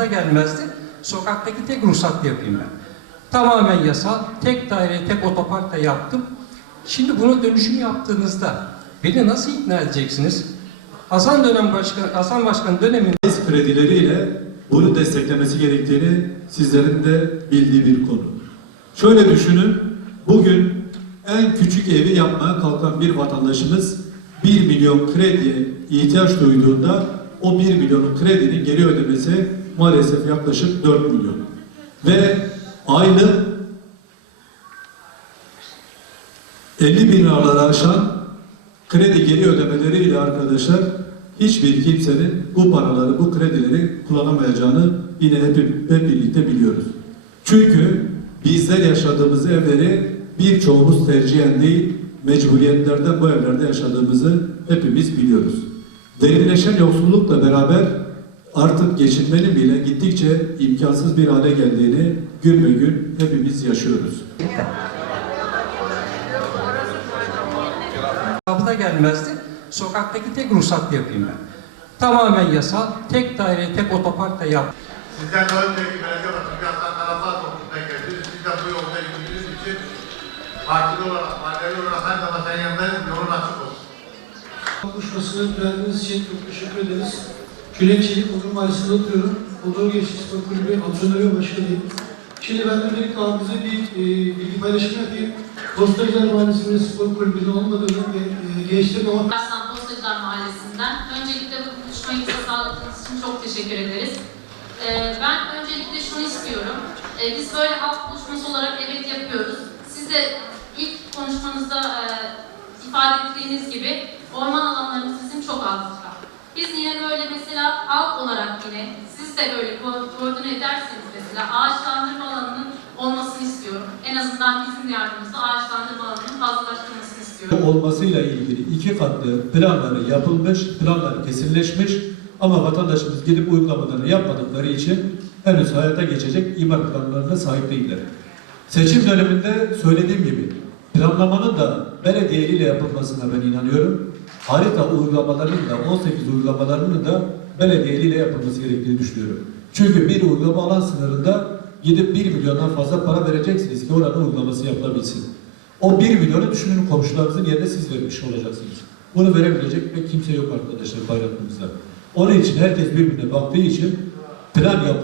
Kapıda gelmezdi. Sokaktaki tek ruhsatlı yapayım ben. Tamamen yasal. Tek daire, tek otopark da yaptım. Şimdi bunu dönüşüm yaptığınızda beni nasıl ikna edeceksiniz? Hasan dönem başkan, Hasan Başkan döneminde kredileriyle bunu desteklemesi gerektiğini sizlerin de bildiği bir konu. Şöyle düşünün, bugün en küçük evi yapmaya kalkan bir vatandaşımız 1 milyon krediye ihtiyaç duyduğunda o 1 milyonun kredinin geri ödemesi maalesef yaklaşık 4 milyon. Ve aylık 50 bin liraları aşan kredi geri ödemeleriyle arkadaşlar hiçbir kimsenin bu paraları, bu kredileri kullanamayacağını yine hep, hep birlikte biliyoruz. Çünkü bizler yaşadığımız evleri birçoğumuz tercihen değil, mecburiyetlerden bu evlerde yaşadığımızı hepimiz biliyoruz. Derinleşen yoksullukla beraber artık geçinmenin bile gittikçe imkansız bir hale geldiğini gün ve gün hepimiz yaşıyoruz. kapıda gelmezdi. Sokaktaki tek ruhsatlı yapayım ben. Tamamen yasal. Tek daire, tek otopark da yaptım. Sizden önceki belediye başkanı taraftar toplumuna geldiniz. Siz de bu yolda yürüdüğünüz için partili olarak, mahallevi olarak her zaman sen yanındayız. Yolun açık olsun. Konuşmasını verdiğiniz için çok teşekkür ederiz. Çelik, Onur Mahallesi'nde oturuyorum. Onur Gençlik Spor Kulübü antrenörü ve başkanıyım. Şimdi ben öncelikle abimize bir e, bilgi paylaşımı yapayım. Postacılar Mahallesi'nin spor kulübünün olmadığını ve e, gençlerin ama Arslan Postacılar Mahallesi'nden. Öncelikle bu buluşmayı bize sağladığınız için çok teşekkür ederiz. Ee, ben öncelikle şunu istiyorum. Ee, biz böyle halk buluşması olarak evet yapıyoruz. Siz de ilk konuşmanızda e, ifade ettiğiniz gibi orman alanlarımız bizim çok azlıkta. Biz yine böyle mesela halk olarak yine siz de böyle ko- koordine ederseniz mesela ağaçlandırma alanının olmasını istiyorum. En azından bizim yardımımızda ağaçlandırma alanının fazlalaştırılmasını istiyorum. olmasıyla ilgili iki katlı planları yapılmış, planlar kesinleşmiş ama vatandaşımız gidip uygulamalarını yapmadıkları için henüz hayata geçecek imar planlarına sahip değiller. Seçim döneminde söylediğim gibi planlamanın da belediye ile yapılmasına ben inanıyorum. Harita uygulamalarının da 18 uygulamalarının da belediye ile yapılması gerektiğini düşünüyorum. Çünkü bir uygulama alan sınırında gidip 1 milyondan fazla para vereceksiniz ki oranın uygulaması yapılabilsin. O 1 milyonu düşünün komşularınızın yerine siz vermiş olacaksınız. Bunu verebilecek ve kimse yok arkadaşlar bayrakımızda. Onun için herkes birbirine baktığı için plan yap